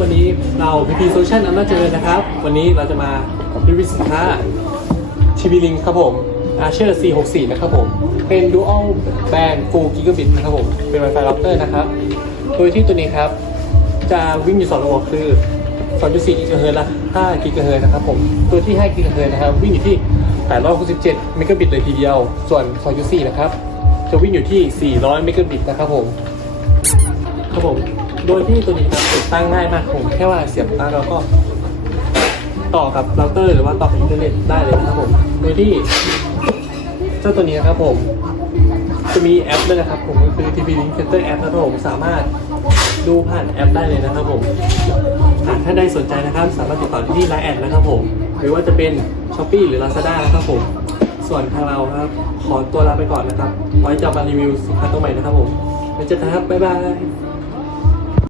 วันนี้เราพีพีโซลูชันอำนาจเจริญนะครับ วันนี้เราจะมารีวิวสินค้าทีวีลิงครับผม Archer C64 นะครับผม เป็น Dual Band Full Gigabit นะครับผม เป็น Wi-Fi router นะครับ โดยที่ตัวนี้ครับ จะวิ่งอยู่2ระบบคือ 2.4 GHz และ5 GHz นะครับผม ตัวที่5 GHz นะครับ วิ่งอยู่ที่ 867 Mbit เลยทีเดียว ส่วน 2.4 นะครับ จะวิ่งอยู่ที่ 400 Mbit นะครับผม ครับผม โดยที่ตัวนี้ครับติดตั้งง่ายมากผมแค่ว่าเสียบปลั๊กแล้วก็ต่อกับเราเตอร์หรือว่าต่อกับอินเทอร์เน็ตได้เลยนะครับผม โดยที่เจ้าตัวนี้ครับผม จะมีแอปด้วยนะครับผมก็คือ TP Link Center App นะครับผมสามารถดูผ่านแอปได้เลยนะครับผมหากท่านใดสนใจนะครับสามารถติดต่อที่ไลน์แอดนะครับผม หรือว่าจะเป็น s h อ p e e หรือ Lazada นะครับผม ส่วนทางเราครับ ขอตัวลาไปก่อนนะครับ ไว้จะมารีวิวสินค้าตัวใหม่นะครับผมไว้เจอกันครับ บ๊ายบาย